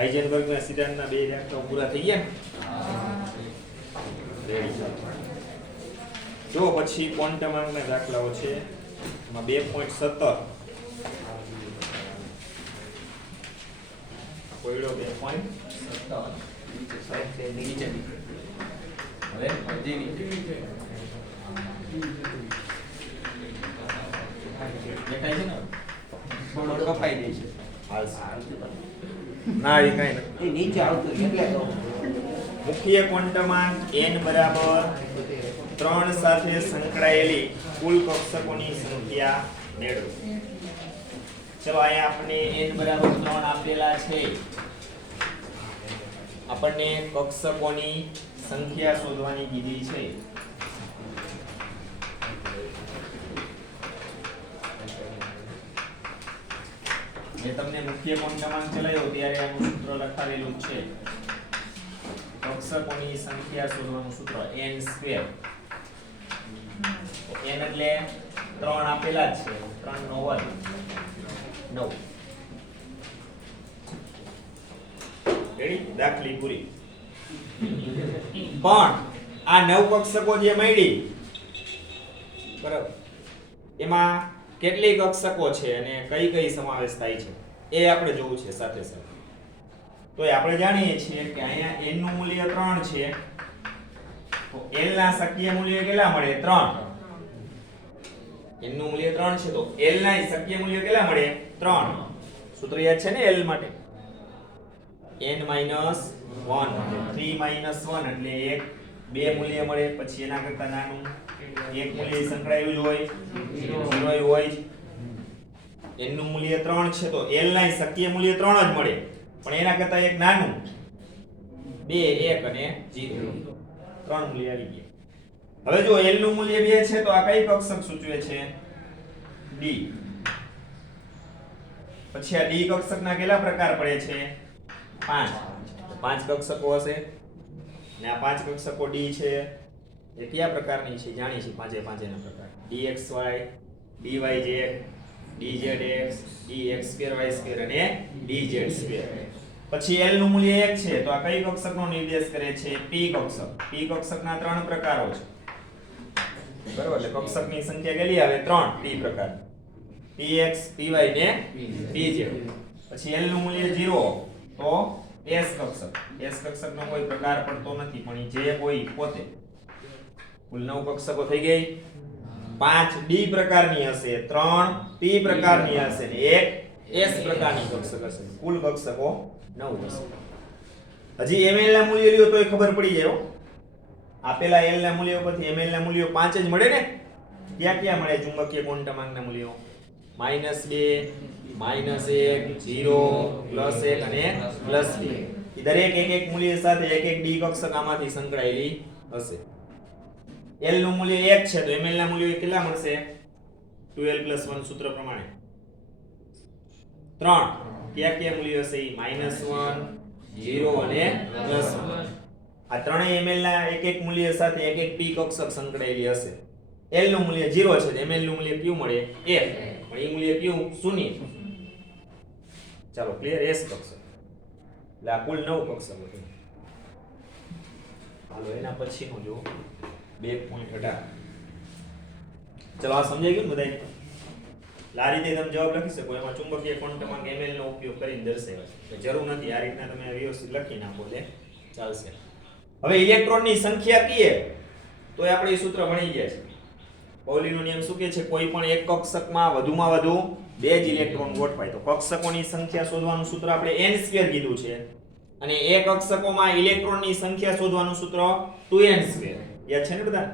હાઇઝનબર્ગના સિદ્ધાંતના બે દાખલાઓ પૂરા થઈ ગયા જો પછી ક્વોન્ટમ આંકના દાખલાઓ છે એમાં 2.17 કોયડો 2.17 નીચે હવે અડધી નીચે દેખાય છે ને થોડો કપાઈ દે છે ના એ કાંઈ નથી એ નીચે આવતું એટલે તો મુખ્ય ક્વોન્ટમાંક n બરાબર 3 સાથે સંકળાયેલી કુલ કક્ષકોની સંખ્યા મેળવો. ચલો અહીંયા આપણે n બરાબર 3 આપેલા છે. આપણને કક્ષકોની સંખ્યા શોધવાની કીધી છે. મેં તમને મુખ્ય ક્વોન્ટમાંક ચલાવ્યો ત્યારે આનું સૂત્ર લખાવેલું છે. કક્ષકોની સંખ્યા શોધવાનું સૂત્ર n². n એટલે 3 આપેલા જ છે 3 નો વર્ગ 9. રેડી દાખલી પૂરી. પણ આ 9 કક્ષકો જે મળી બરાબર એમાં કેટલી કક્ષકો છે અને કઈ કઈ સમાવેશ થાય છે એ આપણે જોવું છે સાથે સાથે. તો આપણે જાણીએ છીએ કે અહીંયા n નું મૂલ્ય 3 છે તો l ના શક્ય મૂલ્ય કેટલા મળે 3. n નું મૂલ્ય 3 છે તો l ના શક્ય મૂલ્ય કેટલા મળે 3. સૂત્ર યાદ છે ને l માટે n - 1 3 - 1 એટલે 1 2 મૂલ્ય મળે. પછી એના કરતા નાનું એક મૂલ્ય સંકળાયેલું જ હોય 0 હોય જ. n નું મૂલ્ય 3 છે તો l ના શક્ય મૂલ્ય 3 જ મળે પણ એના કરતા એક નાનું 2 1 અને 0 3 મૂલ્ય આવી ગયા. હવે જો l નું મૂલ્ય 2 છે તો આ કઈ કક્ષક સૂચવે છે d. પછી આ d કક્ષકના કેટલા પ્રકાર પડે છે 5 કક્ષકો હશે ને આ 5 કક્ષકો d છે એ કયા પ્રકારની છે જાણી છે પાંચે પાંચેના પ્રકાર dxy dyz dzx dx2y2 અને dz2. પછી l નું મૂલ્ય 1 છે તો આ કઈ કક્ષકનો નિર્દેશ કરે છે p કક્ષક. p કક્ષકના 3 પ્રકારો છે બરાબર એટલે કક્ષકની સંખ્યા કેટલી આવે 3 p પ્રકાર px py ને pz. પછી l નું મૂલ્ય 0 તો s કક્ષક. s કક્ષકનો કોઈ પ્રકાર પડતો નથી પણ જે કોઈ પોતે કુલ 9 કક્ષકો થઈ ગઈ. 5 d પ્રકારની હશે 3 p પ્રકારની હશે ને 1 s પ્રકારની કક્ષક હશે. કુલ કક્ષકો 9 હશે. હજી ml ના મૂલ્ય લ્યો તોય ખબર પડી જાય હો. આપેલા l ના મૂલ્યો પરથી ml ના મૂલ્યો 5 જ મળે ને. ક્યાં ક્યાં મળે ચુંબકીય ક્વોન્ટમાંકના મૂલ્યો -2 -1 0 +1 અને +2. દરેક એક એક મૂલ્ય સાથે એક એક d કક્ષક આમાંથી સંકળાયેલી હશે. l નું મૂલ્ય 1 છે તો ml ના મૂલ્યો કેટલા મળશે 2l + 1 સૂત્ર પ્રમાણે 3. કયા કયા મૂલ્યો હશે -1 0 અને +1. આ ત્રણેય ml ના એક એક મૂલ્ય સાથે એક એક p કક્ષક સંકળાયેલી હશે. l નું મૂલ્ય 0 છે તો ml નું મૂલ્ય q મળે 1 પણ એ મૂલ્ય q 0. ચાલો ક્લિયર s કક્ષક એટલે આ કુલ 9 કક્ષકો છે. હાલો એના પછીનું જો 2.18. ચલો આ સમજાઈ ગયું બધાને? આ રીતે તમે જવાબ લખી શકો. એમાં ચુંબકીય ક્વોન્ટમાંક ml નો ઉપયોગ કરીને દર્શાવાય. જરૂર નથી આ રીતના તમે વ્યવસ્થિત લખી નાખો એટલે ચાલશે. હવે ઇલેક્ટ્રોનની સંખ્યા કીએ તો આપણે એ સૂત્ર ભણી ગયા છે. પાઉલીનો નિયમ શું કહે છે કોઈ પણ એક કક્ષકમાં વધુમાં વધુ 2 જ ઇલેક્ટ્રોન ગોઠવાય. તો કક્ષકોની સંખ્યા શોધવાનું સૂત્ર આપણે n² કીધું છે અને એક કક્ષકોમાં ઇલેક્ટ્રોનની સંખ્યા શોધવાનું સૂત્ર 2n². યાદ છે ને બધા?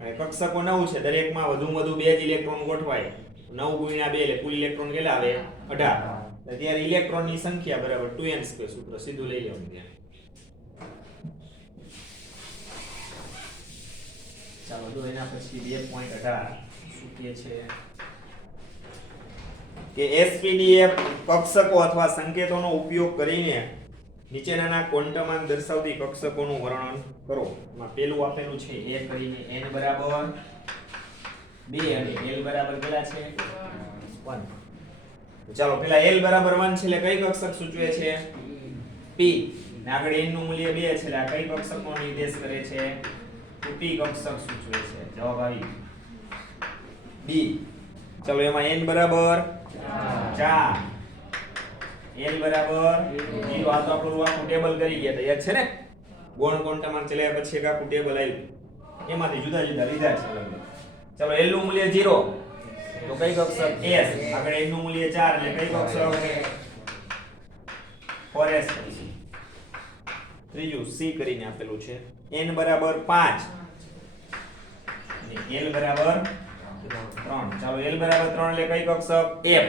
અને કક્ષકો 9 છે દરેકમાં વધુમાં વધુ 2 જ ઇલેક્ટ્રોન ગોઠવાય 9 × 2 એટલે કુલ ઇલેક્ટ્રોન કેટલા આવે 18. ત્યારે ઇલેક્ટ્રોનની સંખ્યા બરાબર 2n² સૂત્ર સીધું લઈ લેવાનું ત્યાં. ચાલો તો એના પછી 2.18 શું કહે છે કે SPDF કક્ષકો અથવા સંકેતોનો ઉપયોગ કરીને નીચેનાના ક્વોન્ટમાંક દર્શાવતી કક્ષકોનું વર્ણન કરો. એમાં પહેલું આપેલું છે a કરીને n બરાબર 2 અને l બરાબર કેટલા છે 1. તો ચાલો પેલા l બરાબર 1 છે એટલે કઈ કક્ષક સૂચવે છે P ને આગળ n નું મૂલ્ય 2 છે એટલે આ કઈ કક્ષકનો નિર્દેશ કરે છે તૃતીય કક્ષક સૂચવે છે જવાબ આવી B ચલો એમાં n બરાબર 4 l બરાબર 0 આ તો આપણું આખું ટેબલ કરી ગયા હતા યાદ છે ને ગોળ કોણ તમારે ચલાવ્યા પછી એક આખું ટેબલ આવ્યું એમાંથી જુદા જુદા લીધા છે ચલો l નું મૂલ્ય 0 તો કઈ કક્ષક s આગળ n નું મૂલ્ય 4 એટલે કઈ કક્ષક 4s ત્રીજું c કરીને આપેલું છે n બરાબર 5 અને l બરાબર 3 ચાલો l બરાબર 3 એટલે કઈ કક્ષક f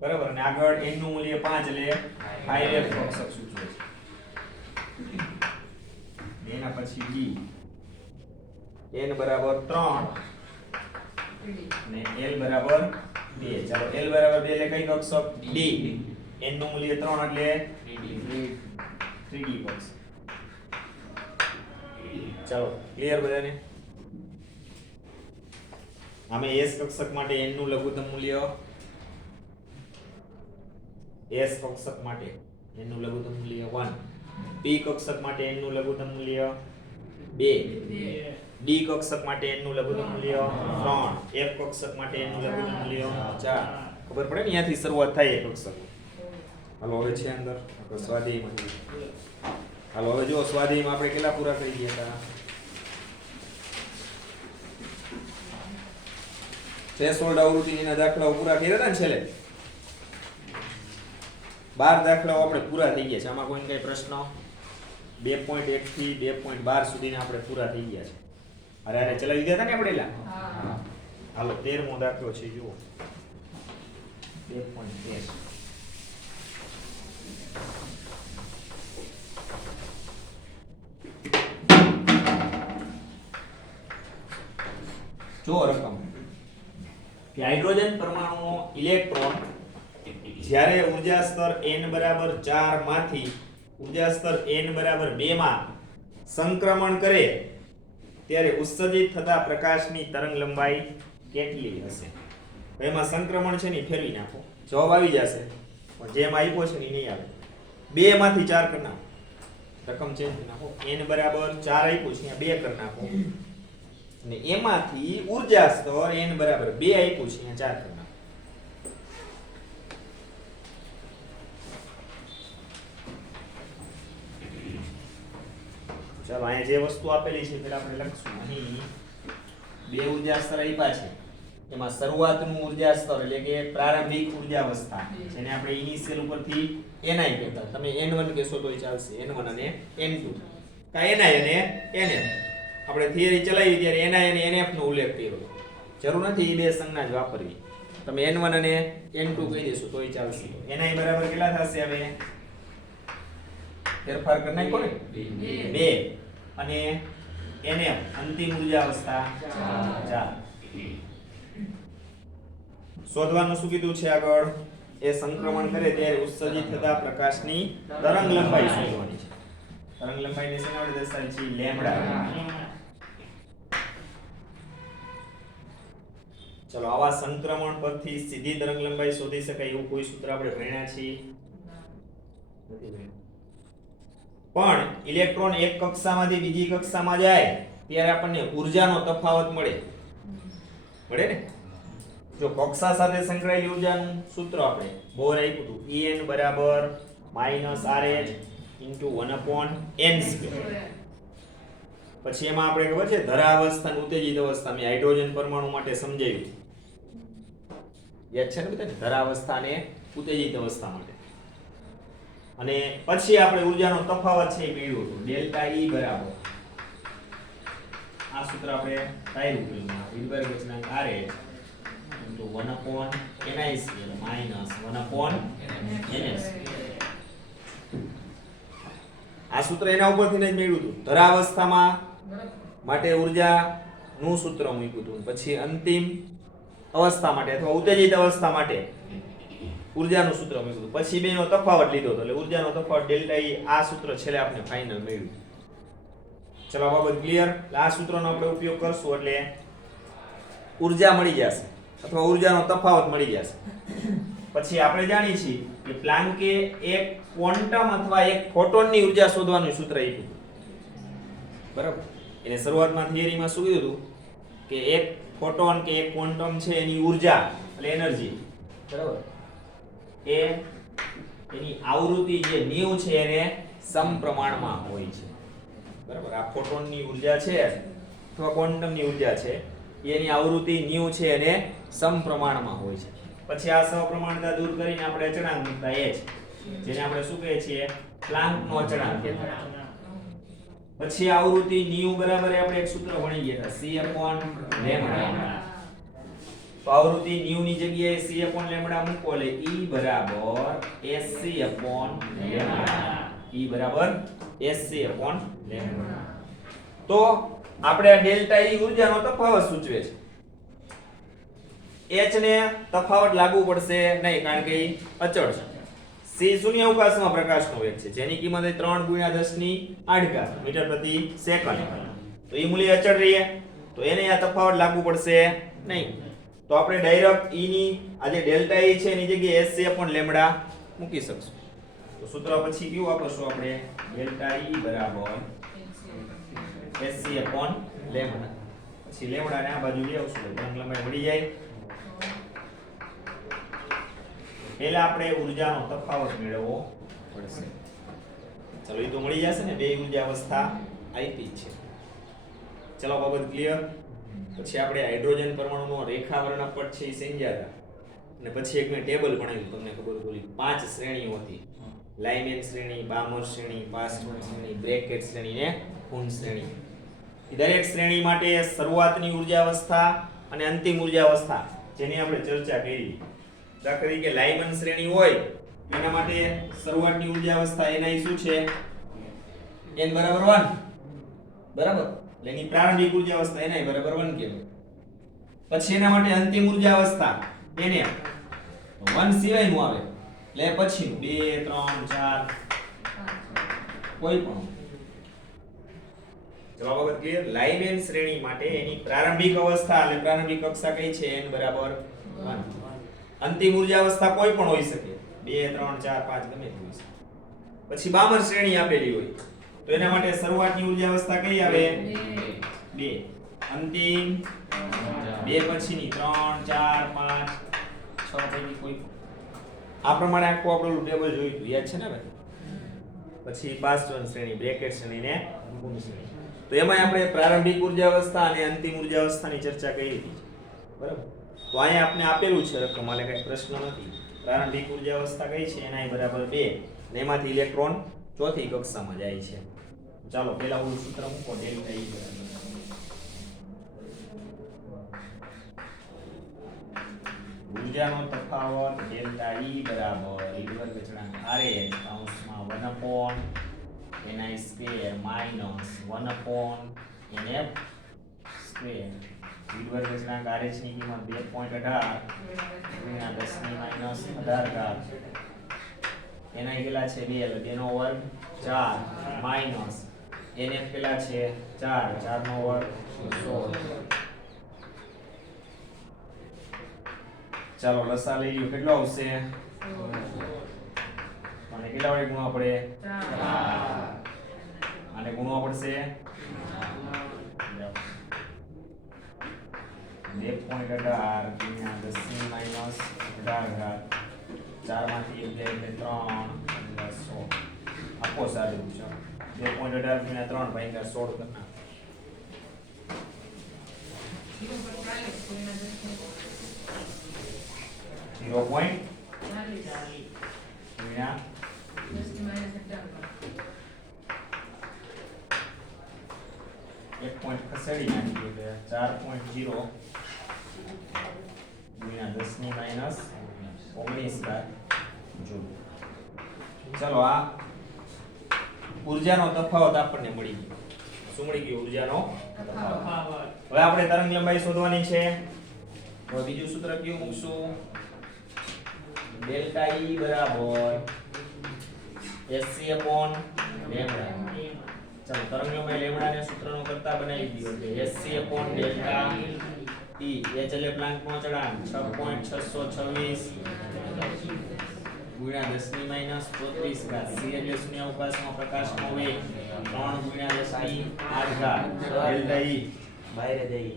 બરાબર અને આગળ n નું મૂલ્ય 5 એટલે 5f કક્ષક સૂચવે છે એના પછી b n બરાબર 3 અને l બરાબર 2 ચાલો l બરાબર 2 એટલે કઈ કક્ષક d n નું મૂલ્ય 3 એટલે 3d કક્ષક ચાલો ક્લિયર બધાને આમે s કક્ષક માટે n નું લઘુત્તમ મૂલ્ય s કક્ષક માટે n નું લઘુત્તમ મૂલ્ય 1 p કક્ષક માટે n નું લઘુત્તમ મૂલ્ય 2 d કક્ષક માટે n નું લઘુત્તમ મૂલ્ય 3 f કક્ષક માટે n નું લઘુત્તમ મૂલ્ય 4 ખબર પડે ને અહીંયાથી શરૂઆત થાય એ કક્ષક હાલો હવે છે અંદર સ્વાધ્યાયમાંથી હાલો હવે જો સ્વાધ્યાયમાં આપણે કેટલા પૂરા કરી ગયા હતા થ્રેશોલ્ડ આવૃત્તિના દાખલાઓ પૂરા કર્યા હતા ને છેલ્લે 12 દાખલાઓ આપણે પૂરા થઈ ગયા છે આમાં કોઈ કઈ પ્રશ્ન 2.1 થી 2.12 સુધીના આપણે પૂરા થઈ ગયા છે અરે ચલાવી દીધા હતા ને આપણે એલા હાલો 13મો દાખલો છે જુઓ 2.13 જો રકમ કે હાઇડ્રોજન પરમાણુનો ઇલેક્ટ્રોન જ્યારે ઊર્જા સ્તર n બરાબર 4 માંથી ઊર્જા સ્તર n બરાબર 2 માં સંક્રમણ કરે ત્યારે ઉત્સર્જિત થતા પ્રકાશની તરંગ લંબાઈ કેટલી હશે એમાં સંક્રમણ છે ને ફેરવી નાખો જવાબ આવી જશે પણ જેમ આપ્યો છે ને નહીં આવે 2 માંથી 4 કરી નાખો રકમ ચેન્જ કરી નાખો n બરાબર 4 આપ્યું છે અહીંયા 2 કરી નાખો અને એમાંથી ઊર્જા સ્તર n બરાબર 2 આપ્યું છે અહીંયા 4 કરી નાખો ચાલો અહીંયા જે વસ્તુ આપેલી છે પેલા આપણે લખશું અહીં બે ઊર્જા સ્તર આપ્યા છે એમાં શરૂઆતનું ઊર્જા સ્તર એટલે કે પ્રારંભિક ઊર્જા અવસ્થા જેને આપણે ઇનિશિયલ ઉપરથી ni કહેતા તમે n1 કહેશો તોય ચાલશે n1 અને n2 કા ni અને nf આપણે થિયરી ચલાવી ત્યારે ni અને nf નો ઉલ્લેખ કર્યો જરૂર નથી એ બે સંજ્ઞા જ વાપરવી તમે n1 અને n2 કહી દેશો તોય ચાલશે ni બરાબર કેટલા થશે હવે ફેરફાર કરી નાખો ને 2 અને nf અંતિમ ઊર્જા અવસ્થા 4 શોધવાનું શું કીધું છે આગળ એ સંક્રમણ કરે ત્યારે ઉત્સર્જિત થતા પ્રકાશની તરંગ લંબાઈ શોધવાની છે તરંગ લંબાઈને શેના વડે દર્શાવી છે લેમ્બડા ચલો આવા સંક્રમણ પરથી સીધી તરંગ લંબાઈ શોધી શકાય એવું કોઈ સૂત્ર આપણે ભણ્યા છીએ નથી ભણ્યા પણ ઇલેક્ટ્રોન એક કક્ષામાંથી બીજી કક્ષામાં જાય ત્યારે આપણને ઊર્જાનો તફાવત મળે ને જો કક્ષા સાથે સંકળાયેલી ઊર્જાનું સૂત્ર આપણે બોર આપ્યું હતું En બરાબર -RH * 1/n². પછી એમાં આપણે ખબર છે ધરાવસ્થા અને ઉત્તેજિત અવસ્થા મેં હાઇડ્રોજન પરમાણુ માટે સમજાવ્યું યાદ છે ને બધાને ધરાવસ્થા અને ઉત્તેજિત અવસ્થા માટે અને પછી આપણે ઊર્જાનો તફાવત છે એ મેળવ્યો હતો ડેલ્ટા E બરાબર આ સૂત્ર આપણે કાઢ્યું હતું વિદ્યુત ગતિનાંક RH * 1/ni² - 1/ns આ સૂત્ર એના ઉપરથી જ મેળવ્યું હતું ધરાવસ્થામાં માટે ઊર્જાનું સૂત્ર મૂક્યું હતું પછી અંતિમ અવસ્થા માટે અથવા ઉત્તેજિત અવસ્થા માટે ઊર્જાનું સૂત્ર મૂક્યું હતું પછી બેનો તફાવત લીધો હતો એટલે ઊર્જાનો તફાવત ડેલ્ટા E આ સૂત્ર છેલ્લે આપણે ફાઇનલ મેળવ્યું ચલો આ બાબત ક્લિયર આ સૂત્રનો આપણે ઉપયોગ કરશું એટલે ઊર્જા મળી જશે અથવા ઊર્જાનો તફાવત મળી જશે પછી આપણે જાણીએ છીએ કે પ્લાન્કે એક ક્વોન્ટમ અથવા એક ફોટોનની ઉર્જા શોધવાનું સૂત્ર આપ્યું. બરાબર. એને શરૂઆતમાં થિયરીમાં શું કીધું હતું કે એક ફોટોન કે એક ક્વોન્ટમ છે એની ઉર્જા એટલે એનર્જી, બરાબર, એ એની આવૃત્તિ જે ન્યુ છે એને સમપ્રમાણમાં હોય છે. બરાબર. આ ફોટોનની ઉર્જા છે અથવા ક્વોન્ટમની ઉર્જા છે એની આવૃત્તિ ન્યુ છે એને સમપ્રમાણમાં હોય છે. પછી આ સપ્રમાણતા દૂર કરીને આપણે અચળાંક મૂકતા h, જેને આપણે શું કહીએ છીએ પ્લાન્કનો અચળાંક કહેવાય. પછી આવૃત્તિ ન્યુ બરાબર આપણે એક સૂત્ર ભણી ગયા હતા c/λ. તો આવૃત્તિ ન્યુ ની જગ્યાએ c/λ મૂકો એટલે e બરાબર sc/λ. e બરાબર sc/λ. તો આપણે આ ડેલ્ટા E ઊર્જાનો તફાવત સૂચવે છે. h ને તફાવત લાગુ પડશે નહીં કારણ કે એ અચળ છે. c શૂન્ય અવકાશમાં પ્રકાશનો વેગ છે જેની કિંમત 3 × 10⁸ મીટર પ્રતિ સેકન્ડ. તો એ મૂલ્ય અચળ રહીએ તો એને આ તફાવત લાગુ પડશે નહીં. તો આપણે ડાયરેક્ટ e ની આ જે ડેલ્ટા E છે એની જગ્યાએ sc/λ મૂકી શકશું. તો સૂત્ર પછી કયું વાપરશું આપણે ડેલ્ટા E બરાબર sc/λ. પછી લેમ્ડા ને આ બાજુ લઈ આવશું એટલે તરંગ લંબાઈ મળી જાય. પહેલા આપણે ઊર્જાનો તફાવત મેળવવો પડશે. ચલો એ તો મળી જશે ને, બે ઊર્જા અવસ્થા આપી છે. ચલો બાબત ક્લિયર. પછી આપણે હાઇડ્રોજન પરમાણુનો રેખા વર્ણપટ છે એ સમજ્યા હતા અને પછી એક મેં ટેબલ બનાવ્યું, તમને ખબર પડી 5 શ્રેણીઓ હતી. લાઇમેન શ્રેણી, બામર શ્રેણી, પાસ્ટન શ્રેણી, બ્રેકેટ શ્રેણી ને કુન શ્રેણી. દરેક શ્રેણી માટે શરૂઆતની ઊર્જા અવસ્થા અને અંતિમ ઊર્જા અવસ્થા જેની આપણે ચર્ચા કરી. દાખલા તરીકે લાઇમન શ્રેણી હોય એના માટે શરૂઆતની ઊર્જા અવસ્થા એના શું છે n બરાબર 1, બરાબર, એટલે એની પ્રારંભિક ઊર્જા અવસ્થા એના બરાબર 1 કહેવાય. પછી એના માટે અંતિમ ઊર્જા અવસ્થા એને 1 સિવાયનું આવે એટલે પછીનું 2 3 4 કોઈ પણ. જવાબ વખત ક્લિયર. લાઇમેન શ્રેણી માટે એની પ્રારંભિક અવસ્થા એટલે પ્રારંભિક કક્ષા કઈ છે n બરાબર 1. અંતિમ ઊર્જા અવસ્થા કોઈ પણ હોઈ શકે 2 3 4 5 ગમે તે હોઈ શકે. પછી બામર શ્રેણી આપેલી હોય તો એના માટે શરૂઆતની ઊર્જા અવસ્થા કઈ આવે 2, અંતિમ 2 પછીની 3 4 5 6 પૈકી કોઈ. આ પ્રમાણે આખું આપણું ટેબલ જોયું હતું, યાદ છે ને ભાઈ. પછી પાસ્ટન શ્રેણી, બ્રેકેટ શ્રેણી ને કુન શ્રેણી. તો એમાં આપણે પ્રારંભિક ઊર્જા અવસ્થા અને અંતિમ ઊર્જા અવસ્થાની ચર્ચા કરી હતી, બરાબર. તો અહીંયા આપણે આપેલું છે રકમ, એટલે કઈ પ્રશ્ન નથી. પ્રારંભિક ઊર્જા અવસ્થા કઈ છે એના બરાબર 2 અને એમાંથી ઇલેક્ટ્રોન ચોથી કક્ષામાં જાય છે. ચાલો પહેલા ઓલું સૂત્ર મૂકો ડેલ્ટા E બરાબર ઊર્જાનો તફાવત ડેલ્ટા E બરાબર e વર્ગ અચળાંક RH કૌંસમાં 1/ni² માઈનસ 1/nf² e વર્ગ અચળાંક RH ની કિંમત 2.18 ગુણ્યા 10⁻18 એના કેટલા છે 2 એટલે 2 નો વર્ગ 4 માઈનસ nf કેટલા છે 4 4 નો વર્ગ 16. ચાલો લસા લઈ લ્યો, કેટલો આવશે અને કેટલા વડે ગુણવા પડે 4 અને ગુણવા પડશે 2.18 ગુણ્યા 10⁻18 4 માંથી 1 જાય એટલે 3 એટલે 16 આપો સારું છે. 2.18 ગુણ્યા 3 ભાગ્યા 16 કરના 0.40 ગુણ્યા 1 પોઈન્ટ ખસેડી નાખીએ એટલે 4.0 ગુણ્યા 10⁻19 જૂલ. ચલો આ ઊર્જાનો તફાવત આપણને મળી ગયો. શું મળી ગયું? ઊર્જાનો તફાવત. હવે આપણે તરંગ લંબાઈ શોધવાની છે. હવે બીજું સૂત્ર કયું મૂકશું? ડેલ્ટા E બરાબર sc/λ. ચાલો તરંગ લંબાઈ લેમ્ડા ને સૂત્રનો કરતા બનાવી દીધો એટલે sc/λ E h એટલે પ્લાન્કનો અચળાંક 6.626 ગુણ્યા 10 ની માઈનસ 34 ઘાત c એટલે શૂન્યાવકાશમાં પ્રકાશનો વેગ 3 ગુણ્યા 10 ની 8 ઘાત ડેલ્ટા E બહાર જઈએ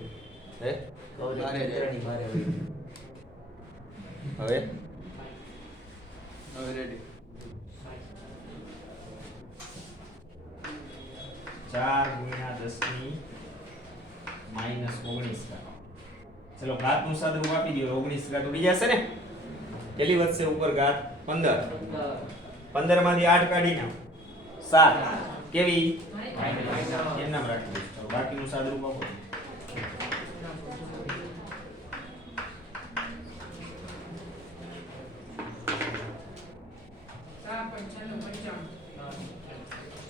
હે કૌલિક બહાર ચિત્રની બહાર આવી હવે હવે રેડી 4 ગુણ્યા 10 ની માઈનસ 19 ઘાત ચલો ઘાતનું સાદુરૂપ આપી દો 19 ઘાત ઉડી જશે ને કેટલી વધશે ઉપર ઘાત 15 15 માંથી 8 કાઢી નાખો 7 કેવી એમ નામ રાખી દો ચલો બાકીનું સાદુરૂપ આપો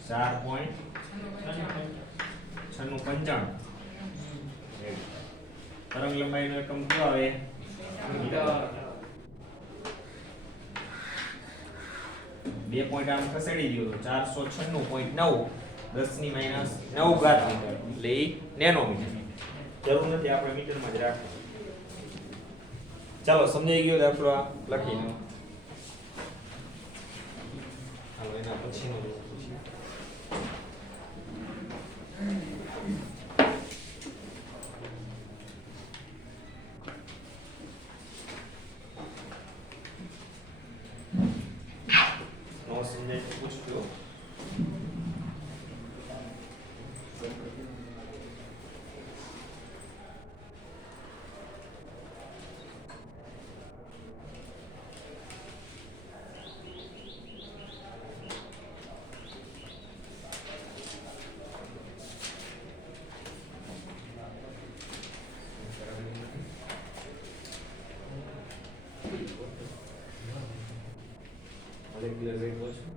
ચાર પોઈન્ટ 96 તરંગ લંબાઈનો એકમ કયો આવે બે પોઈન્ટ આમ ખસેડી દો તો 496.9 10 ની માઈનસ 9 ઘાત મીટર એટલે ઈ નેનોમીટર જરૂર નથી આપણે મીટરમાં જ રાખવું ચાલો સમજાઈ ગયો દાખલો આ લખીને હાલો એના પછીનો પૂછીએ નો સમજાય તો પૂછજો મોલેક્યુલર વેટ પૂછો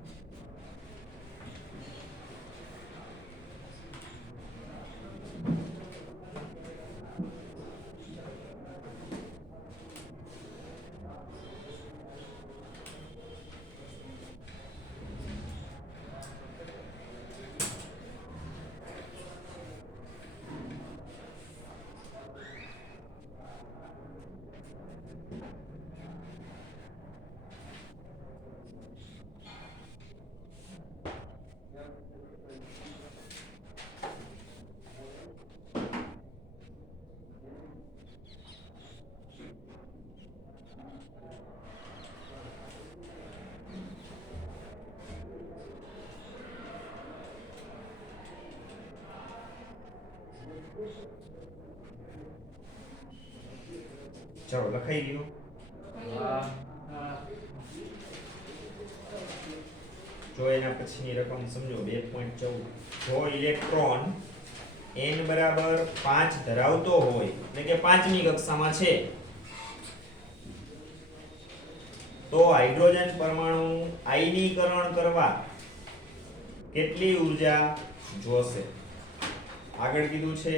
ચલો લખાઈ ગયું જો એના પછીની રકમ સમજો 2.14 જો ઇલેક્ટ્રોન n બરાબર 5 ધરાવતો હોય એટલે કે 5મી કક્ષામાં છે તો હાઇડ્રોજન પરમાણુ આયનીકરણ કરવા કેટલી ઊર્જા જોશે આગળ કીધું છે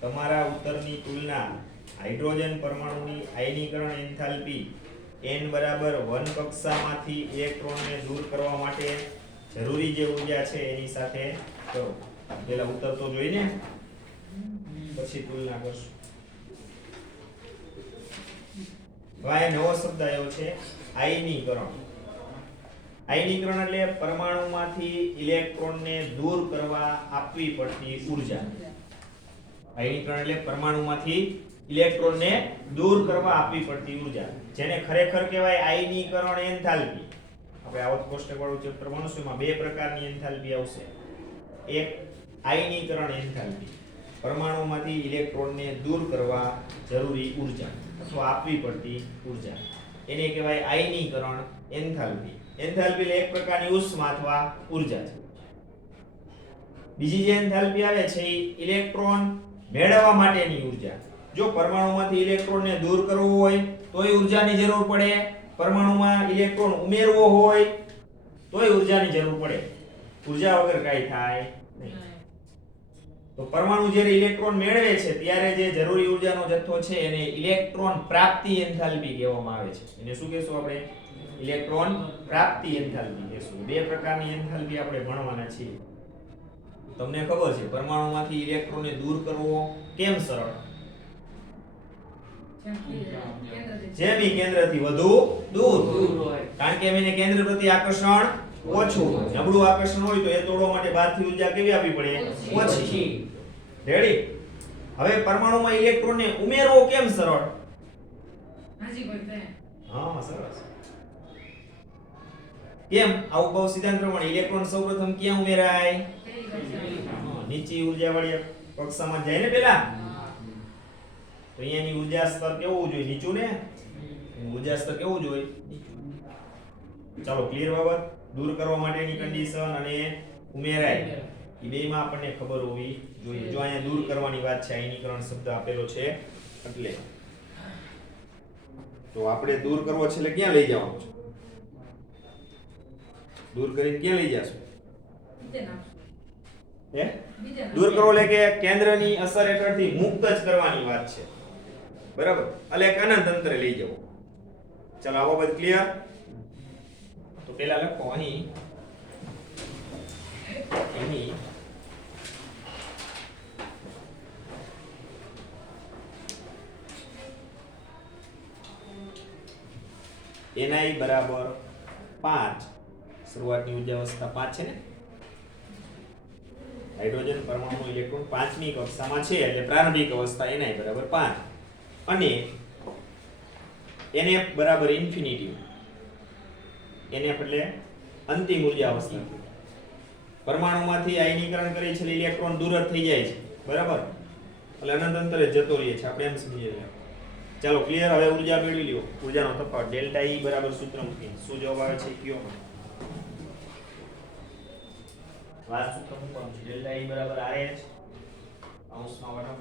તમારા ઉત્તરની તુલના હાઇડ્રોજન પરમાણુની આયનીકરણ એન્થાલ્પી n બરાબર 1 કક્ષામાંથી ઇલેક્ટ્રોનને દૂર કરવા માટે જરૂરી જે ઊર્જા છે એની સાથે કરો પહેલા ઉત્તર તો જોઈને પછી તુલના કરશું હવે આ નવો શબ્દ આવ્યો છે આયનીકરણ આયનીકરણ એટલે પરમાણુમાંથી ઇલેક્ટ્રોનને દૂર કરવા આપવી પડતી ઊર્જા આયનીકરણ એટલે પરમાણુમાંથી ઇલેક્ટ્રોનને દૂર કરવા આપવી પડતી ઊર્જા જેને ખરેખર કહેવાય આયનીકરણ એન્થાલ્પી આપણે આવત કોષ્ટક વાળું ચેપ્ટર ભણશું એમાં બે પ્રકારની એન્થાલ્પી આવશે એક આયનીકરણ એન્થાલ્પી પરમાણુમાંથી ઇલેક્ટ્રોનને દૂર કરવા જરૂરી ઊર્જા અથવા આપવી પડતી ઊર્જા એને કહેવાય આયનીકરણ એન્થાલ્પી એન્થાલ્પી એટલે એક પ્રકારની ઉષ્મા અથવા ઊર્જા છે બીજી જે એન્થાલ્પી આવે છે એ ઇલેક્ટ્રોન મેળવવા માટેની ઊર્જા જો પરમાણુમાંથી ઇલેક્ટ્રોનને દૂર કરવો હોય તોય ઊર્જાની જરૂર પડે પરમાણુમાં ઇલેક્ટ્રોન ઉમેરવો હોય તોય ઊર્જાની જરૂર પડે ઊર્જા વગર કાઈ થાય નહીં તો પરમાણુ જ્યારે ઇલેક્ટ્રોન મેળવે છે ત્યારે જે જરૂરી ઊર્જાનો જથ્થો છે એને ઇલેક્ટ્રોન પ્રાપ્તિ એન્થાલ્પી કહેવામાં આવે છે એને શું કહેશું આપણે ઇલેક્ટ્રોન પ્રાપ્તિ એન્થાલ્પી કહેશું બે પ્રકારની એન્થાલ્પી આપણે ભણવાના છીએ તમને ખબર છે પરમાણુમાંથી ઇલેક્ટ્રોનને દૂર કરવો કેમ સરળ જેમ ઈ કેન્દ્રથી વધુ દૂર, કારણ કે એને કેન્દ્ર પ્રતિ આકર્ષણ ઓછું, નબળું આકર્ષણ હોય તો એ તોડવા માટે બહારથી ઊર્જા કેવી આપવી પડે? ઓછી. રેડી? હવે પરમાણુમાં ઇલેક્ટ્રોનને ઉમેરવો કેમ સરળ? હા, સરસ. કેમ? આવું બહુ સિદ્ધાંત પ્રમાણે ઇલેક્ટ્રોન સૌપ્રથમ ક્યાં ઉમેરાય? નીચી ઊર્જાવાળી કક્ષામાં જાય ને પેલા. તો અહીંયાની ઊર્જા સ્તર કેવું જોઈએ? નીચું ને? ઊર્જા સ્તર કેવું જોઈએ? નીચું. ચાલો, ક્લિયર બાબત? દૂર કરવા માટેની કન્ડિશન અને ઉમેરાય એ બેમાં આપણને ખબર હોવી જોઈએ. જો અહીંયા દૂર કરવાની વાત છે, આયનીકરણ શબ્દ આપેલો છે એટલે તો આપણે દૂર કરવો છે એટલે ક્યાં લઈ જવાનું છે? દૂર કરીને ક્યાં લઈ જશું? હે? દૂર કરવો એટલે કે કેન્દ્રની અસર હેઠળથી મુક્ત જ કરવાની વાત છે. બરાબર? એટલે એક અનંત અંતરે લઈ જવો. ચાલો, આ બાબત ક્લિયર? તો પેલા લખો અહીં Ni બરાબર 5. શરૂઆતની ઊર્જા અવસ્થા 5 છે ને? હાઇડ્રોજન પરમાણુનો ઇલેક્ટ્રોન 5મી કક્ષામાં છે એટલે પ્રારંભિક અવસ્થા Ni બરાબર 5 અને Nf બરાબર ઇન્ફિનિટી. Nf એટલે અંતિમ ઊર્જા અવસ્થા. પરમાણુમાંથી આયનીકરણ કરી છે ઇલેક્ટ્રોન દૂર જ થઈ જાય છે. બરાબર? એટલે અનંત અંતરે જતો રહે છે. આપણે એમ સમજીએ. ચાલો, ક્લિયર? હવે ઊર્જા મેળવી લ્યો. ઊર્જાનો તફાવત ડેલ્ટા E બરાબર સૂત્ર મૂકીએ. શું જવાબ આવે છે કયો? વાત સૂત્ર મૂકવાનું છે. ડેલ્ટા E બરાબર RH અંશમાં 1/ni² -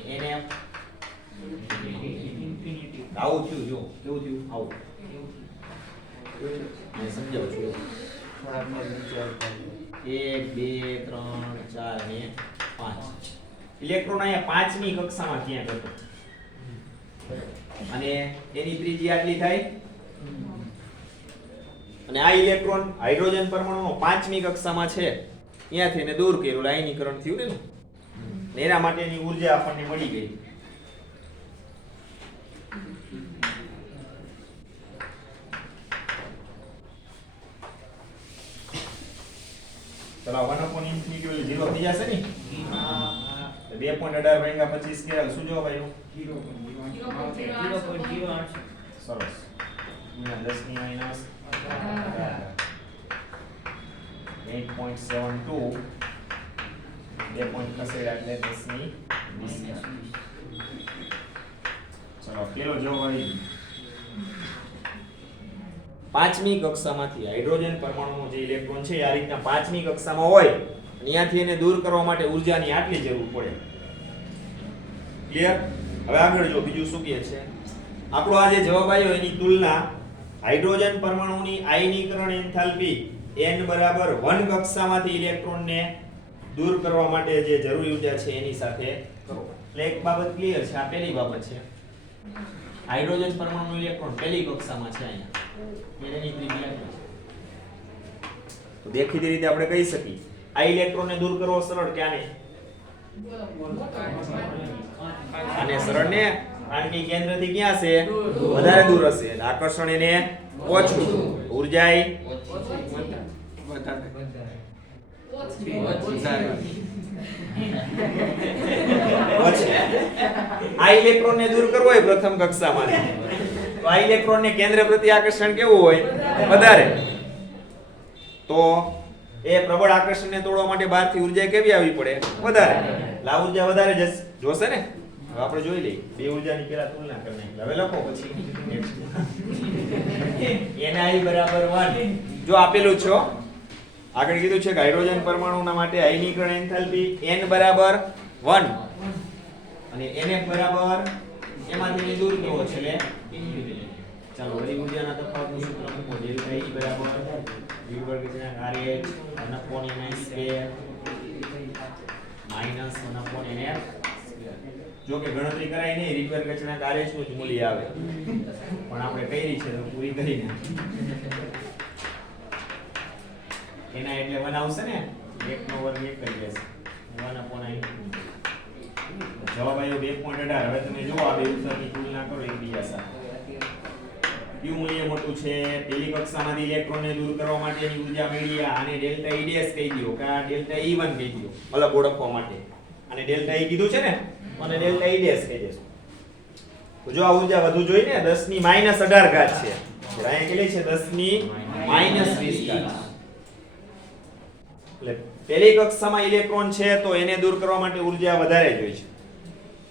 1/nf². આવું થયું જો કેવું થયું આવું મેં સમજાવું છું 1 2 3 4 અને 5 ઇલેક્ટ્રોન અહીંયા પાંચમી કક્ષામાં ક્યાં હતો અને એની ત્રિજ્યા આટલી થાય અને આ ઇલેક્ટ્રોન હાઇડ્રોજન પરમાણુનો પાંચમી કક્ષામાં છે અહીંયાથી એને દૂર કર્યું આયનીકરણ થયું ને એના માટેની ઊર્જા આપણને મળી ગઈ ચલો 1/∞ 0 થઈ જશે ને 2.18 ભાગ્યા 25 સ્કેલ શું જવાબ આવ્યો 0.08 સરસ 10 ની માઈનસ 8.72 2 પોઈન્ટ ખસેડ્યા એટલે 10 ની 20 ચલો પેલો જવાબ આવી ગયો. પાંચમી કક્ષામાંથી હાઇડ્રોજન પરમાણુનો જે ઇલેક્ટ્રોન છે આ રીતના પાંચમી કક્ષામાં હોય અને અહીંયાથી એને દૂર કરવા માટે ઊર્જાની આટલી જરૂર પડે. ક્લિયર? હવે આગળ જો બીજું શું કહે છે આપણો આ જે જવાબ આવ્યો એની તુલના હાઇડ્રોજન પરમાણુની આયનીકરણ એન્થાલ્પી n બરાબર 1 કક્ષામાંથી ઇલેક્ટ્રોનને દૂર કરવા માટે જે જરૂરી ઊર્જા છે એની સાથે કરો. એટલે એક બાબત ક્લિયર છે. આ પહેલી બાબત છે. હાઇડ્રોજન પરમાણુનો ઇલેક્ટ્રોન પહેલી કક્ષામાં છે અહીંયા એની ત્રિજ્યા છે. તો દેખીતી રીતે આપણે કહી શકીએ આ ઇલેક્ટ્રોનને દૂર કરવો સરળ કે આને? આને સરળ ને, કારણ કે કેન્દ્રથી ક્યાં છે? વધારે દૂર હશે એટલે આકર્ષણ એને ઓછું, ઊર્જા ઓછી. આ ઇલેક્ટ્રોનને દૂર કરવો હોય પ્રથમ કક્ષામાંથી તો આ ઇલેક્ટ્રોનને કેન્દ્ર પ્રતિ આકર્ષણ કેવું હોય? વધારે. તો એ પ્રબળ આકર્ષણને તોડવા માટે બહારથી ઊર્જા કેવી આવી પડે? વધારે. એટલે આ ઊર્જા વધારે જોશે ને. હવે આપણે જોઈ લઈએ બે ઊર્જાની પહેલા તુલના કરી નાખી. હવે લખો પછી ni બરાબર 1. જો આપેલું છે આગળ કીધું છે કે હાઇડ્રોજન પરમાણુના માટે આયનીકરણ એન્થાલ્પી n બરાબર 1 અને nf બરાબર એમાંથી દૂર કરવો છે એટલે ચાલો વળી ઊર્જાના તફાવતનું સૂત્ર મૂકો. ડેલ્ટા E બરાબર u વર્ગ ગુણ્યા RH 1/n² માઈનસ 1/nf. જો કે ગણતરી કરાય નહીં, રીટવેર કચના RH નું જ મૂલ્ય આવે પણ આપણે કરી છે તો પૂરી કરીને એના એટલે 1 આવશે ને, 1 નો વર્ગ 1 કરી લેશે 1/n. જવાબ આવ્યો 2.18. હવે તમે જુઓ આ બે ઉત્તરની તુલના કરો એકબીજા સાથે. કયું મૂલ્ય મોટું છે? પહેલી કક્ષામાંથી ઇલેક્ટ્રોનને દૂર કરવા માટેની ઊર્જા મેળવી આને ડેલ્ટા E' કહી દો કે આ ડેલ્ટા E1 કહી દો અલગ ઓળખવા માટે. અને ડેલ્ટા E કીધું છે ને અને ડેલ્ટા E' કહી દેશું. તો જો આ ઊર્જા વધુ જોઈ ને 10 ની -18 ઘાત છે. અહીંયા કેટલી છે? 10 ની -20 ઘાત. એટલે પહેલી કક્ષામાં ઇલેક્ટ્રોન છે તો એને દૂર કરવા માટે ઊર્જા વધારે જોઈએ છે.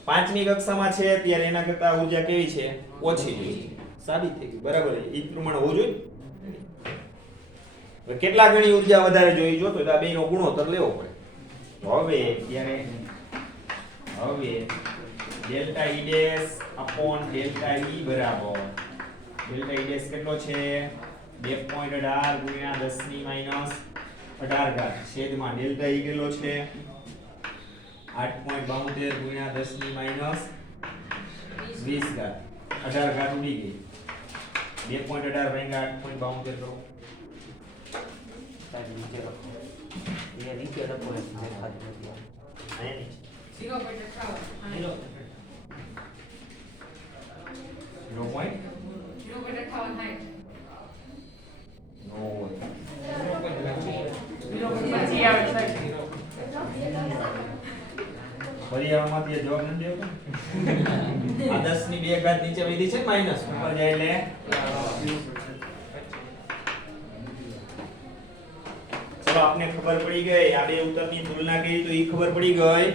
પાંચમી કક્ષામાં છે ત્યારે એના કરતા ઊર્જા કેવી છે? ઓછી જોઈએ. સાબિત થઈ ગયું. બરાબર છે. એ પ્રમાણે હોવું જોઈએ. હવે કેટલા ગણી ઊર્જા વધારે જોઈએ જો તો આ બેનો ગુણોત્તર લેવો પડે. હવે ત્યારે delta E' upon delta E બરાબર ડેલ્ટા E' કેટલો છે? 2.18 ગુણ્યા 10 ની -18 ઘાત છેદમાં ડેલ્ટા E કેટલો છે? 8.72 ગુણ્યા 10 ની -20 ઘાત 18 ઘાત ઉડી ગઈ. 2.18 ભાગ્યા 8.72 કરો. તારી નીચે લખો. એ નીચે લખો એટલે દેખાતું નથી. અહીંયા નહીં. 0.58 નો હોય. પર્યાવરણમાંથી જવાબ નથી દેતો. આ 10 ની 2 ઘાત નીચે વધી છે માઈનસ ઉપર જાય એટલે ચલો આપને ખબર પડી ગઈ. આ બે ઉત્તરની તુલના કરી તો એ ખબર પડી ગઈ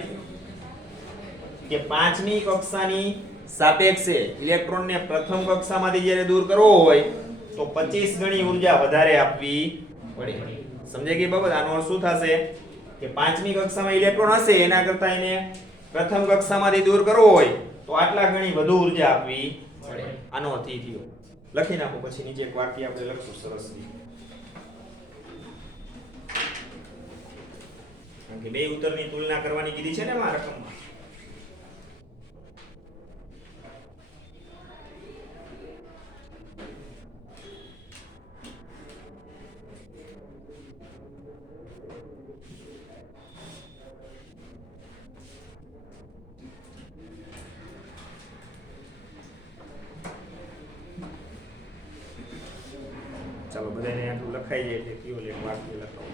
કે પાંચમી કક્ષાની સાપેક્ષે ઇલેક્ટ્રોનને પ્રથમ કક્ષામાંથી જ્યારે દૂર કરવો હોય તો 25 ગણી ઊર્જા વધારે આપવી પડે. સમજાઈ ગઈ બાબત? આનો અર્થ શું થશે કે પાંચમી કક્ષામાં ઇલેક્ટ્રોન હશે એના કરતા એને પ્રથમ કક્ષામાંથી દૂર કરવો હોય તો આટલા ગણી વધુ ઊર્જા આપવી પડે. આનો અર્થ ઈ થયો. લખી નાખો પછી નીચે એક વાક્ય આપણે લખશું સરસ. કારણ કે બે ઉત્તરની તુલના કરવાની કીધી છે ને આ રકમમાં. ચાલો બધાને આટલું લખાઈ જાય એટલે કયો લે વાક્ય લખાવો.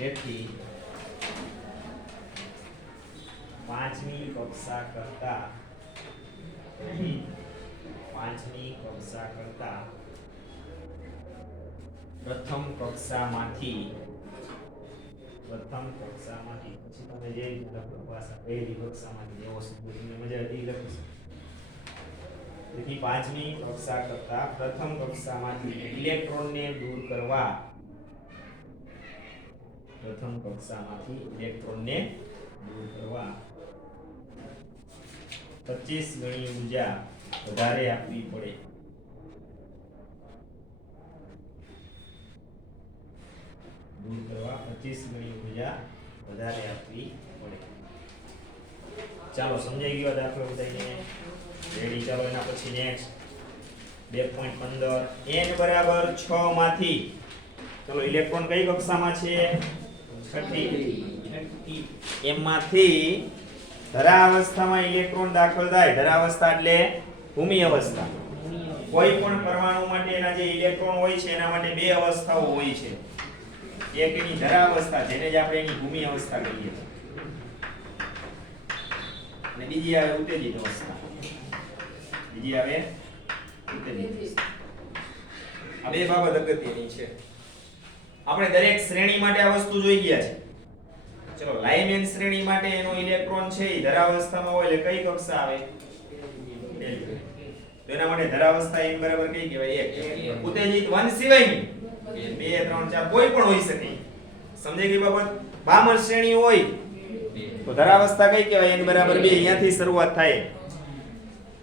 તેથી પાંચમી કક્ષા કરતા પ્રથમ કક્ષામાંથી પછી તમે જે લખો ભાષા પહેલી કક્ષામાંથી એવો શબ્દ તમને મજા આવી લખી શકો. તેથી પાંચમી કક્ષા કરતા પ્રથમ કક્ષામાંથી ઇલેક્ટ્રોનને દૂર કરવા 25 ગણી ઊર્જા વધારે આપવી પડે. ચાલો સમજાઈ ગયો દાખલો બધાને રેડી. ચાલો એના પછી નેક્સ્ટ 2.15 n બરાબર 6 માંથી ચલો ઇલેક્ટ્રોન કઈ કક્ષામાં છે? છઠ્ઠી. એમાંથી ધરાવસ્થામાં ઇલેક્ટ્રોન દાખલ થાય. ધરાવસ્થા એટલે ભૂમિ અવસ્થા. કોઈ પણ પરમાણુ માટે એના જે ઇલેક્ટ્રોન હોય છે એના માટે બે અવસ્થાઓ હોય છે. એક એની ધરાવસ્થા જેને જ આપણે એની ભૂમિ અવસ્થા કહીએ છીએ, અને બીજી આવે ઉત્તેજિત અવસ્થા. આ બે બાબત અગત્યની છે. આપણે દરેક શ્રેણી માટે આ વસ્તુ જોઈ ગયા છે. ચલો લાઇમેન શ્રેણી માટે એનો ઇલેક્ટ્રોન છે એ ધરાવસ્થામાં હોય એટલે કઈ કક્ષા આવે? તો એના માટે ધરાવસ્થા n બરાબર કઈ કહેવાય? 1. ઉત્તેજિત 1 સિવાયની 2 3 4 કોઈ પણ હોઈ શકે. સમજાઈ ગઈ બાબત? બામર શ્રેણી હોય તો ધરાવસ્થા કઈ કહેવાય? n બરાબર 2. અહીંયાથી શરૂઆત થાય.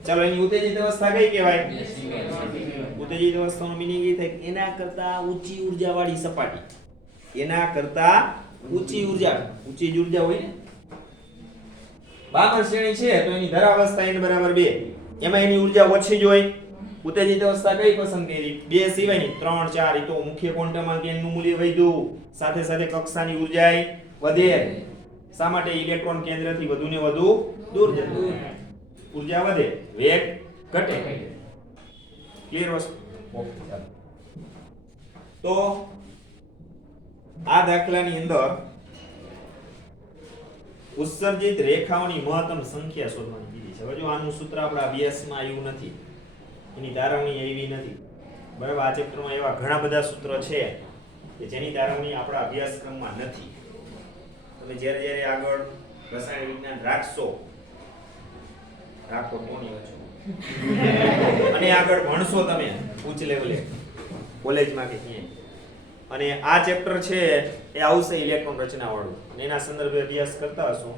ચલો એની ઉત્તેજિત અવસ્થા કઈ કહેવાય? ઉત્તેજિત અવસ્થાનો મીનિંગ એ થાય કે એના કરતા ઊંચી ઊર્જા વાળી સપાટી. ઊંચી ઊર્જા હોય ને. બામર શ્રેણી છે તો એની ધરાવસ્થા n બરાબર 2. એમાં એની ઊર્જા ઓછી જ હોય. ઉત્તેજિત અવસ્થા કઈ પસંદ કરી? 2 સિવાયની 3 4. એ તો મુખ્ય ક્વોન્ટમ આંક નું મૂલ્ય વધ્યું, સાથે સાથે કક્ષાની ઊર્જા વધે. શા માટે? ઇલેક્ટ્રોન કેન્દ્રથી વધુ ને વધુ દૂર જતું, ઊર્જા વધે, વેગ ઘટે. ક્લિયર વસ્તુ? ઓકે. ચાલો તો આ દાખલાની અંદર ઉત્સર્જિત રેખાઓની મહત્તમ સંખ્યા શોધવાની કીધી છે. હવે જો આનું સૂત્ર આપણા અભ્યાસમાં આવ્યું નથી, એની તારવણી આવી નથી. બરાબર? આ ચેપ્ટરમાં એવા ઘણા બધા સૂત્રો છે કે જેની તારવણી આપણા અભ્યાસક્રમમાં નથી. તમે જ્યારે આગળ રસાયણ વિજ્ઞાન રાખો કોની વચ્ચે અને આગળ ભણશો તમે ઉચ્ચ લેવલે કોલેજમાં કે ક્યાંય, અને આ ચેપ્ટર છે એ આવશે ઇલેક્ટ્રોન રચના વાળું, અને એના સંદર્ભે અભ્યાસ કરતા હશો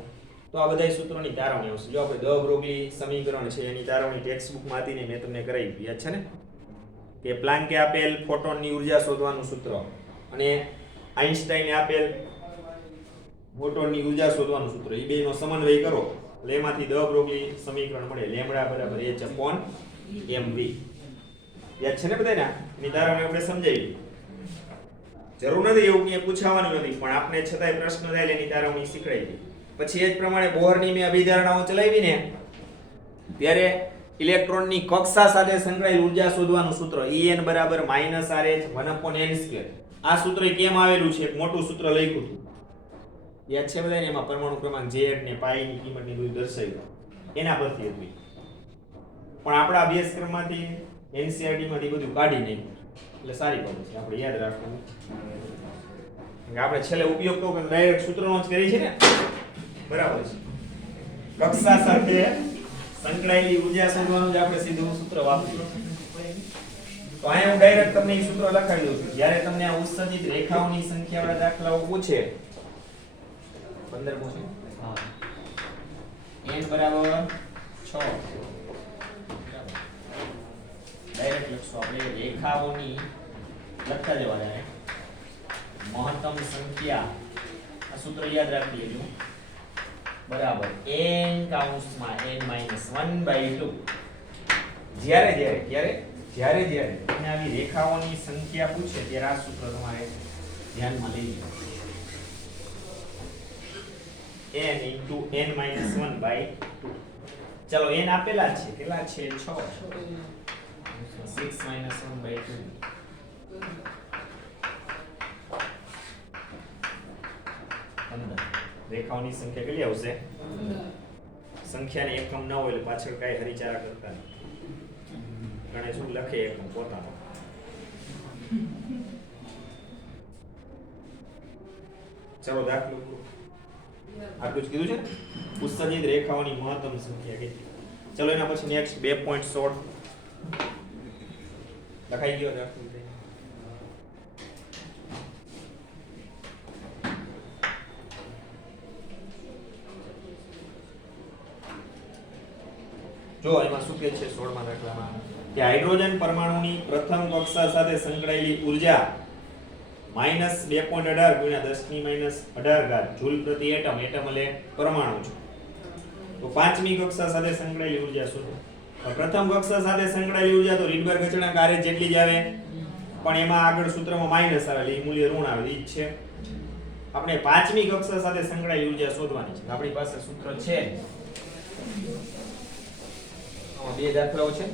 તો આ બધા સૂત્રોની તારવણી આવશે. જો આપણે દ બ્રોગલી સમીકરણ છે એની તારવણી ટેક્સ્ટ બુકમાં હતી ને મેં તમને કરાવી. યાદ છે ને કે પ્લાન્કે આપેલ ફોટોનની ઊર્જા શોધવાનું સૂત્ર અને આઈન્સ્ટાઈને આપેલ ફોટોનની ઊર્જા શોધવાનું સૂત્ર, એ બેનો સમન્વય કરો એટલે એમાંથી દ બ્રોગલી સમીકરણ મળે. લેમ્બડા બરાબર h/mv. યાદ છે ને બધાને? એની તારવણી આપણે સમજાવી. જરૂર નથી એવું ક્યાંય પૂછાવાનું નથી, પણ આપણે છતાંય પ્રશ્ન થાય એની તારવણી શીખડાઈ દે. પછી એ જ પ્રમાણે બોહરની મેં અભિધારણાઓ ચલાવી ને ત્યારે ઇલેક્ટ્રોનની કક્ષા સાથે સંકળાયેલ ઊર્જા શોધવાનું સૂત્ર En બરાબર -RH 1/n². આ સૂત્ર કેમ આવેલું છે? એક મોટું સૂત્ર લખ્યું હતું, યાદ છે બધાને? એમાં પરમાણુ ક્રમાંક Z ને પાઈ ની કિંમતની બધું દર્શાવ્યું, એના પરથી હતું. પણ આપણા અભ્યાસક્રમમાંથી NCERT માંથી બધું કાઢી નાખ્યું એટલે સારી બાબત છે, આપણે યાદ રાખવાનું. આપણે છેલ્લે ઉપયોગ તો ડાયરેક્ટ સૂત્રનો જ કરી છે ને, બરાબર છે? કક્ષા સાથે સંકળાયેલી ઊર્જા શોધવાનું જ આપણે સીધું સૂત્ર વાપરીએ. તો અહીંયા હું ડાયરેક્ટ તમને એ સૂત્ર લખાવી દઉં છું. જ્યારે તમને આ ઉત્સર્જિત રેખાઓની સંખ્યાવાળા દાખલાઓ પૂછે, 15 પૂછે, n બરાબર 6, ડાયરેક્ટ લખશો આપણે રેખાઓની લખતા જવાના મહત્તમ સંખ્યા. આ સૂત્ર યાદ રાખી લેજો. બરાબર n કૌંસમાં n-1/2. જ્યારે તમને આવી રેખાઓની સંખ્યા પૂછે ત્યારે આ સૂત્ર તમારે ધ્યાનમાં લઈ લેવું. n/n-1/2. ચલો n આપેલા છે, કેટલા છે? 6. 6 - 1/2. 15 રેખાઓની સંખ્યા કેટલી આવશે સંખ્યાને એકમ ન હોય એટલે પાછળ કાંઈ હરીચારા કરતા નથી ગણે શું લખે એકમ પોતાનો ચલો દાખલો પૂરો આટલું જ કીધું છે ઉત્સર્જિત રેખાઓની મહત્તમ સંખ્યા કેટલી ચલો એના પછી નેક્સ્ટ 2.16 લખાઈ ગયો દાખલો જો એમાં શું કહે છે 16મા દાખલામાં કે હાઇડ્રોજન પરમાણુની પ્રથમ કક્ષા સાથે સંકળાયેલી ઊર્જા -2.18 ગુણ્યા 10⁻18 ઘાત જૂલ પ્રતિ એટમ એટમ એટલે પરમાણુ છે તો પાંચમી કક્ષા સાથે સંકળાયેલી ઊર્જા શોધો પ્રથમ કક્ષા સાથે સંકળાયેલી ઊર્જા તો રીડબર્ગ અચળાંક આર જેટલી જ આવે પણ એમાં આગળ સૂત્રમાં માઈનસ આવે એટલે એ મૂલ્ય ઋણ આવે એ જ છે આપણે પાંચમી કક્ષા સાથે સંકળાયેલી ઊર્જા શોધવાની છે આપણી પાસે સૂત્ર છે બે દાખલાઓ છે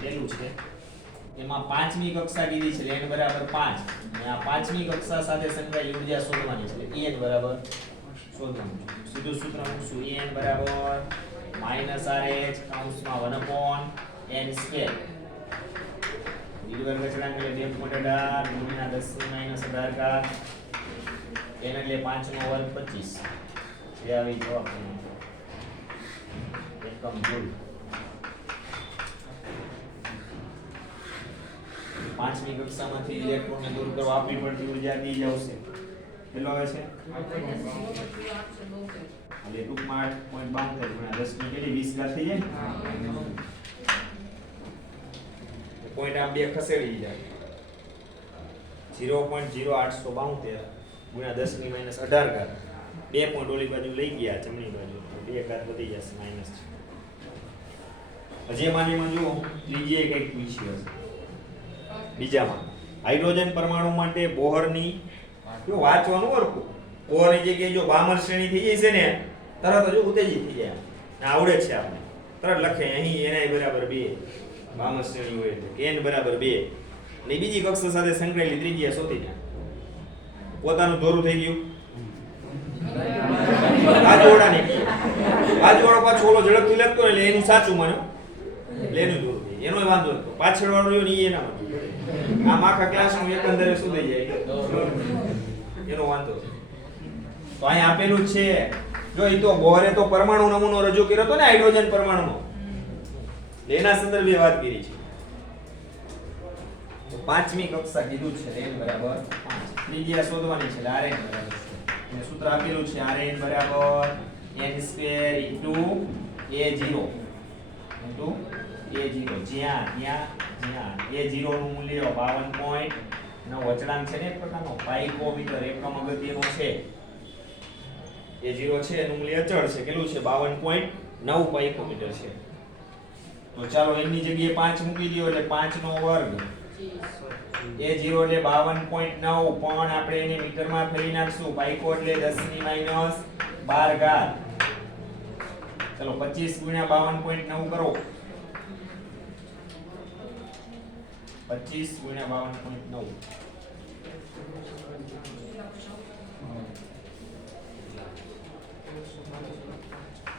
પેલું છે એમાં પાંચમી કક્ષા કીધી છે n બરાબર 5 અને આ પાંચમી કક્ષા સાથે સંકળાયેલી ઊર્જા શોધવાની છે એટલે n બરાબર શોધવાનું છે સીધું સૂત્ર મૂકશું n બરાબર -rh કૌંસમાં 1/n² રીડબર્ગ અચળાંક એટલે 2.18 ગુણ્યા 10⁻18 ઘાત n એટલે 5 નો વર્ગ 25 એ આવી જવાબ એકમ જૂલ પાંચમી કક્ષામાંથી ઇલેક્ટ્રોનને દૂર કરવા આપવી પડતી ઊર્જા દી જ આવશે કેટલો આવે છે એટલે ટૂંકમાં 8.72 ગુણ્યા 10 ની કેટલી 20 ઘાત થઈ જાય પોઈન્ટ આમ બે ખસેડી જાય 0.0872 ગુણ્યા 10⁻18 ઘાત બે પોઈન્ટ ઓલી બાજુ લઈ ગયા જમણી બાજુ બે ઘાત વધી જશે માઈનસ હજી માનીમાં જુઓ ત્રીજી કંઈક પૂછ્યું હશે બીજામાં હાઇડ્રોજન પરમાણુ માટે બોહરની જો વાંચવાનું ઓળખું બોહરની જગ્યાએ જો બામર શ્રેણી થઈ જાય છે ને તરત જ ઉત્તેજિત થઈ જાય આવડે છે આપણે તરત લખે અહીં ni બરાબર 2 બામર શ્રેણી હોય એટલે n બરાબર 2 અને બીજી કક્ષા સાથે સંકળાયેલી ત્રિજ્યા શોધી જાય પોતાનું દોરું થઈ ગયું બાજુવાળાને બાજુવાળો પાછો ઓલો ઝડપથી લખતો એટલે એનું સાચું માનો એટલે એનું દોરું થઈ એનો વાંધો નતો પાછળવાળો રહ્યો ને એના આમ આખા ક્લાસનું એકંદરે શું થઈ જાય એનો વાંધો તો અહીં આપેલું છે જો એ તો બોહરે તો પરમાણુ નમૂનો રજૂ કર્યો હતો ને હાઇડ્રોજન પરમાણુનો એના સંદર્ભે વાત કરી છે તો પાંચમી કક્ષા કીધું છે n બરાબર 5 ત્રિજ્યા શોધવાની છે એટલે rn બરાબર અને સૂત્ર આપેલું છે rn બરાબર n² a0 જ્યાં a0 નું મૂલ્ય 52.9 અચળાંક છે ને એક પ્રકારનો પાઇકોમીટર એકમ અગત્યનો છે a0 છે એનું મૂલ્ય અચળ છે કેટલું છે 52.9 પાઇકોમીટર છે તો ચાલો n ની જગ્યાએ 5 મૂકી દો એટલે 5 નો વર્ગ a0 એટલે 52.9 પણ આપણે એને મીટરમાં ફેરવી નાખશું પાઇકો એટલે 10⁻12 ઘાત ચલો 25 ગુણ્યા 52.9 કરો 25 ગુણ્યા 52.9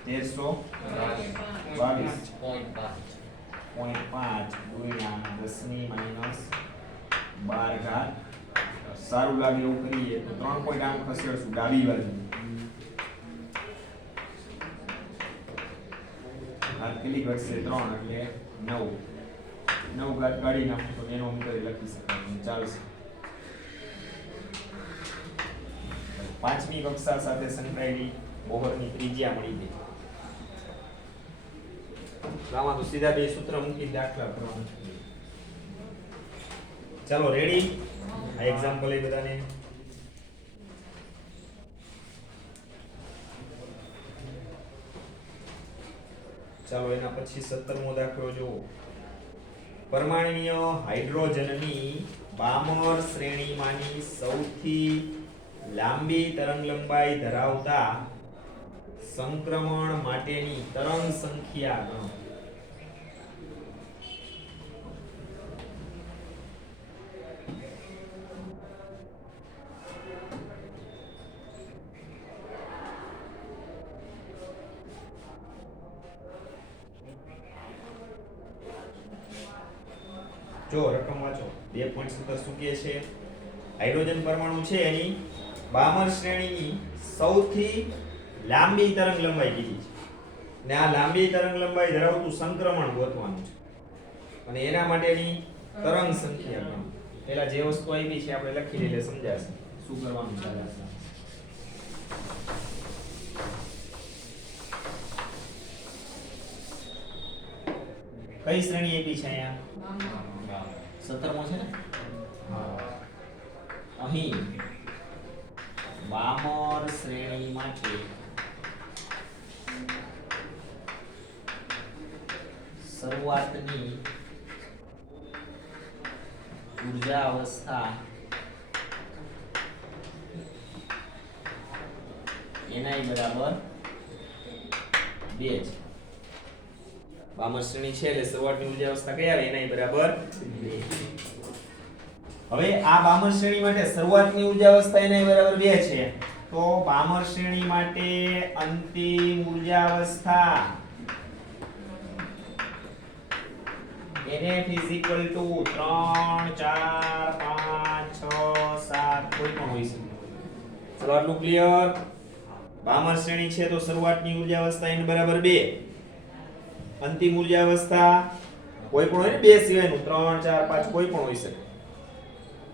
1322.5 ગુણ્યા 10⁻12 ઘાત સારું લાગે એવું કરીએ તો 3 પોઈન્ટ આમ ખસેડશું ડાબી બાજુ આ કેટલી ઘટશે 3 એટલે 9 ઘાત કાઢી નાખો તો એનો મીટર લખી શકાય ચાલશે પાંચમી કક્ષા સાથે સંકળાયેલી બોહરની ત્રિજ્યા મળી ગઈ આમાં તો સીધા બે સૂત્ર મૂકી દાખલા કરવાના ચાલો રેડી આ એક્ઝામ્પલ એ બધાને ચાલો એના પછી 17મો દાખલો જુઓ પરમાણ્વીય હાઇડ્રોજનની બામર શ્રેણીમાંની સૌથી લાંબી તરંગલંબાઈ ધરાવતા સંક્રમણ માટેની તરંગ સંખ્યા ગણો જો રકમ વાંચો 2.17 શું કહે છે હાઇડ્રોજન પરમાણુ છે એની બામર શ્રેણીની સૌથી લાંબી તરંગ લંબાઈ કીધી છે ને આ લાંબી તરંગ લંબાઈ ધરાવતું સંક્રમણ ગોતવાનું છે અને એના માટેની તરંગ સંખ્યા ગણો પેલા જે વસ્તુ આવી છે આપણે લખી લઈએ સમજાશે શું કરવાનું છે આ કઈ શ્રેણી આપી છે અહીંયા 17મો છે ને અહીં બામર શ્રેણી માટે શરૂઆતની ઊર્જા અવસ્થા ni બરાબર 2 છે બામર શ્રેણી છે એટલે શરૂઆતની ઊર્જા અવસ્થા કઈ આવે ni બરાબર 2 હવે આ બામર શ્રેણી માટે શરૂઆતની ઊર્જા અવસ્થા ni બરાબર 2 છે તો બામર શ્રેણી માટે અંતિમ ઊર્જા અવસ્થા NF is equal to 3 4 5 6 7 કોઈ પણ હોઈ શકે ચલો આટલું ક્લિયર બામર શ્રેણી છે તો શરૂઆતની ઊર્જા અવસ્થા n બરાબર 2 અંતિમ ઊર્જા અવસ્થા કોઈ પણ હોય ને 2 સિવાયનું 3 4 5 કોઈ પણ હોઈ શકે